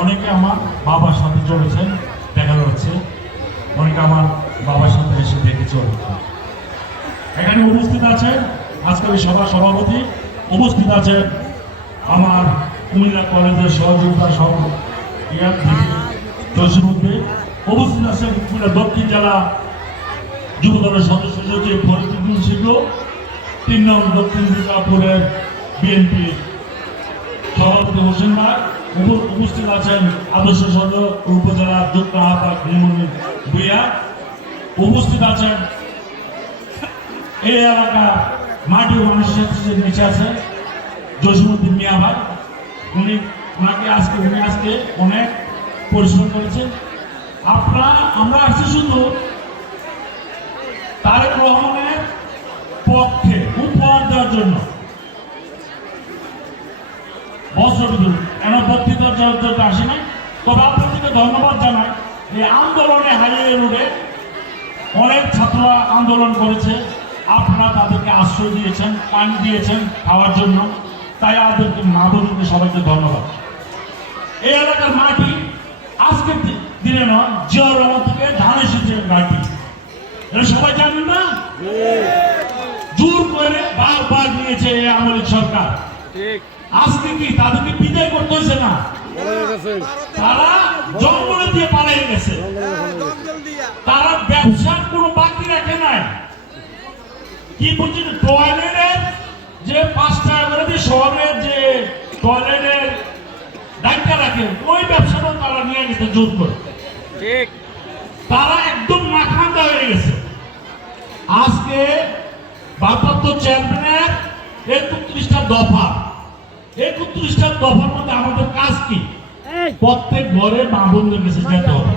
অনেকে আমার বাবার সাথে চলেছেন দেখা যাচ্ছে অনেকে আমার বাবার সাথে এসে দেখে চলেছে এখানে উপস্থিত আছেন আজকের সভা সভাপতি উপস্থিত আছেন আমার কুমিল্লা কলেজের সহযোগিতা সহ ইয়ার উপস্থিত আছেন কুমিল্লা দক্ষিণ জেলা যুব দলের সদস্য সচিব ফরিদুদ্দিন সিংহ। তিন নং দক্ষিণ দুর্গাপুরের বিএনপি সভাপতি হোসেন ভাই উপস্থিত আছেন আদর্শ সদর উপজেলা যুক্ত আহ্বায়ক নীলমণি ভূঁইয়া। উপস্থিত আছেন এই এলাকা মাটি মানুষের যে নিচে আছে জসিমুদ্দিন মিয়া ভাই। উনি ওনাকে আজকে উনি আজকে অনেক পরিশ্রম করেছেন। আপনারা, আমরা আসছি শুধু পক্ষে উপহার দেওয়ার জন্য। তবে আপনাদেরকে ধন্যবাদ জানাই, এই আন্দোলনে হারিয়ে রোডে অনেক ছাত্ররা আন্দোলন করেছে। আপনারা তাদেরকে আশ্রয় দিয়েছেন, পানি দিয়েছেন খাওয়ার জন্য। তাই আমাদেরকে মাধবীকে সবাইকে ধন্যবাদ। এই এলাকার মাটি জিয়া রহমান থেকে ধান এসেছে মাটি সবাই জানেন না? জোর করে বারবার নিয়েছে আমলের সরকার। আজকে কি তাদেরকে বিদায় করতে না? তারা জঙ্গলে দিয়ে পালিয়ে গেছে। তারা ব্যবসার কোনো বাকি রাখে নাই। কি বলছেন? টয়লেটের যে পাঁচ টাকা করে শহরের যে টয়লেটের ডাক্তার রাখে, ওই ব্যবসাটাও তারা নিয়ে গেছে জোর করে। ঠিক। তারা একদম মাখান্দা হয়ে গেছে। আজকে ভারপ্রাপ্ত চেয়ারম্যানের একত্রিশটা দফা। একত্রিশটা দফার মধ্যে আমাদের কাজ কি? প্রত্যেক ঘরে মা বোনদের কাছে যেতে হবে।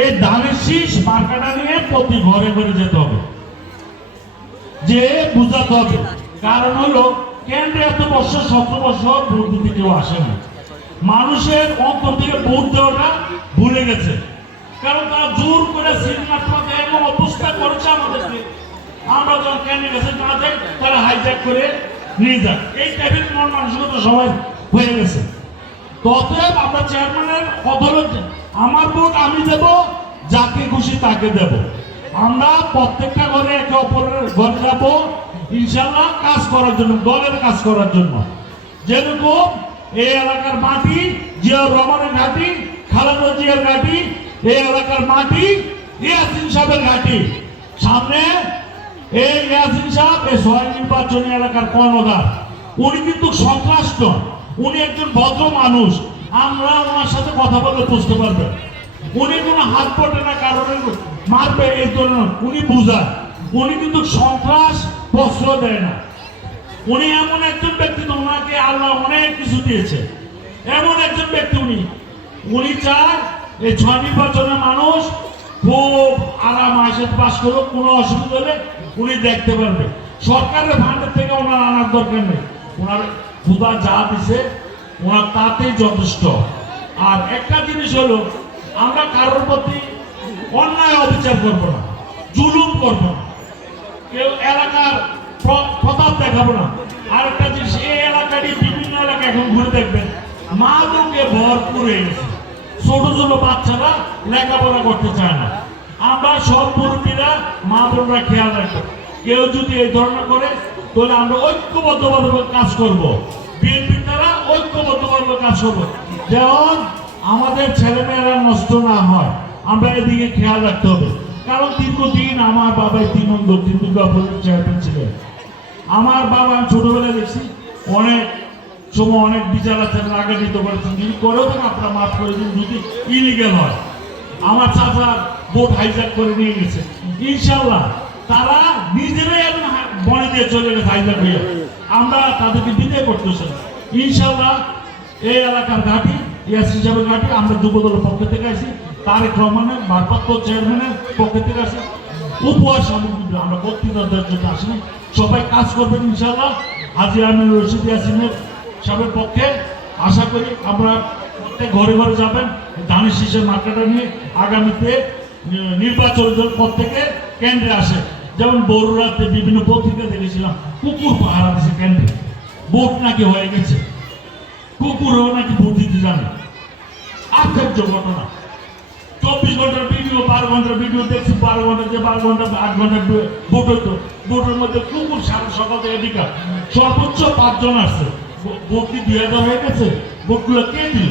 এই ধানের শীষ মার্কাটা নিয়ে প্রতি ঘরে ঘরে যেতে হবে। যে বুঝাতে হবে। কারণ হলো কেন্দ্রে এত বছর সতেরো বছর দিতে কেউ আসে না। মানুষের অন্তর থেকে ভোট দেওয়াটা ভুলে গেছে। কারণ তারা জোর করে সিনেমা এমন অবস্থা করেছে আমাদেরকে। আমরা যখন কেন্দ্রে গেছে দেখ, তারা হাইজ্যাক করে নিয়ে যায় এই টাইপের মন মানসিকতা সবাই হয়ে গেছে। ততএব আমরা চেয়ারম্যানের হলো আমার ভোট আমি দেব, যাকে খুশি তাকে দেব। আমরা প্রত্যেকটা ঘরে একে অপরের ঘরে যাব, ইনশাল্লাহ কাজ করার জন্য, দলের কাজ করার জন্য। যেরকম এই এলাকার মাটি, জিয়াউর রহমানের ঘাটি, খালেদা জিয়ার ঘাটি এই এলাকার মাটি, ইয়াসিন সাহেবের ঘাটি। সামনে এই ইয়াসিন সাহেব এই ছয় নির্বাচনী এলাকার কর্ণধার। উনি কিন্তু সন্ত্রাস উনি একজন ভদ্র মানুষ। আমরা ওনার সাথে কথা বললে বুঝতে পারবে। উনি কোনো হাত পটে না, কারণে মারবে এই জন্য উনি বুঝায়। উনি কিন্তু সন্ত্রাস প্রশ্রয় দেয় না। উনি এমন একজন ব্যক্তি ওনাকে আল্লাহ অনেক কিছু দিয়েছে। এমন একজন ব্যক্তি উনি। উনি চায় এই ছয় নির্বাচনের মানুষ খুব আরাম আয়সে পাস করুক, কোনো অসুবিধা হলে উনি দেখতে পারবে। সরকারের ফান্ডের থেকে ওনার আনার দরকার নেই। ওনার ক্ষুদা যা দিছে, ওনার তাতেই যথেষ্ট। আর একটা জিনিস হলো, আমরা কারোর প্রতি অন্যায় অবিচার করব না, জুলুম করব না। কেউ এলাকার দেখাবো না। আর একটা জিনিস, এই এলাকাটি বিভিন্ন এলাকা এখন ঘুরে দেখবেন। মা লোকে ভরপুর হয়ে গেছে। ছোট ছোট বাচ্চারা লেখাপড়া করতে চায় না। আমরা সব মুরব্বীরা মা বোনরা খেয়াল রাখব। কেউ যদি এই ধরনের করে, তাহলে আমরা ঐক্যবদ্ধভাবে কাজ করব। বিএনপি দ্বারা ঐক্যবদ্ধভাবে কাজ করব। যেমন আমাদের ছেলেমেয়েরা নষ্ট না হয়, আমরা এদিকে খেয়াল রাখতে হবে। কারণ দীর্ঘদিন আমার বাবা তিন নং দক্ষিণ দুর্গাপুরের চেয়ারম্যান ছিলেন। আমার বাবা আমি ছোটবেলায় দেখছি, অনেক সময় অনেক বিচার আগে দিতে পারছেন যদি করেও থাকেন, আপনারা মাফ করে দিন, যদি ইলিগেল হয়। আমার চাচা বোট হাইজ্যাক করে নিয়ে গেছে। ইনশাল্লাহ তারা নিজেরাই এখন বনে দিয়ে চলে গেছে হাইজ্যাক হয়ে। আমরা তাদেরকে বিদায় করতেছি। ইনশাল্লাহ এই এলাকার ঘাটি ইয়াস হিসাবে ঘাটি, আমরা যুবদলের পক্ষ থেকে আসি। তারেক রহমানের ভারপ্রাপ্ত চেয়ারম্যানের পক্ষ থেকে আসি। উপহার সামগ্রী, আমরা বক্তৃতা দেওয়ার জন্য আসিনি। সবাই কাজ করবেন ইনশাল্লাহ হাজি আমির রশিদ ইয়াসিনের সাহেবের পক্ষে। আশা করি আমরা প্রত্যেক ঘরে ঘরে যাবেন। ধানের শীষের মার্কেটটা নিয়ে আগামীতে নির্বাচনের জন্য প্রত্যেকে কেন্দ্রে আসে, যেমন বড়ুরাতে বিভিন্ন পত্রিকা দেখেছিলাম, কুকুর পাহারা দিছে কেন্দ্রে। ভোট নাকি হয়ে গেছে। কুকুরও নাকি ভোট দিতে জানে। আশ্চর্য ঘটনা। চব্বিশ ঘণ্টার ভিডিও, বারো ঘণ্টার ভিডিও দেখছি, বারো ঘণ্টা যে বারো ঘণ্টা, আট ঘণ্টা ভোট হতো ভোটের মধ্যে কুকুর সারা সকাল থেকে এদিকা। সর্বোচ্চ পাঁচজন আসছে ভোট কি দুই হাজার হয়ে গেছে। ভোটগুলো কে দিল?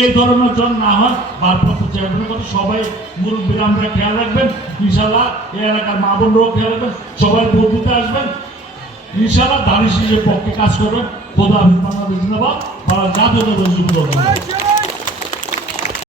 এই ধরনের জন না হয়। ভারপ্রাপ্ত চেয়ারম্যানের কথা সবাই মুরব্বীরা আমরা খেয়াল রাখবেন। ইনশাল্লাহ এই এলাকার মা বোনরাও খেয়াল রাখবেন। সবাই ভোট দিতে আসবেন। ইনশাল্লাহ দাঁড়িয়ে পক্ষে কাজ করবেন। খোদা বাংলাদেশ জিন্দাবাদ। বাংলা জাতীয় জিন্দাবাদ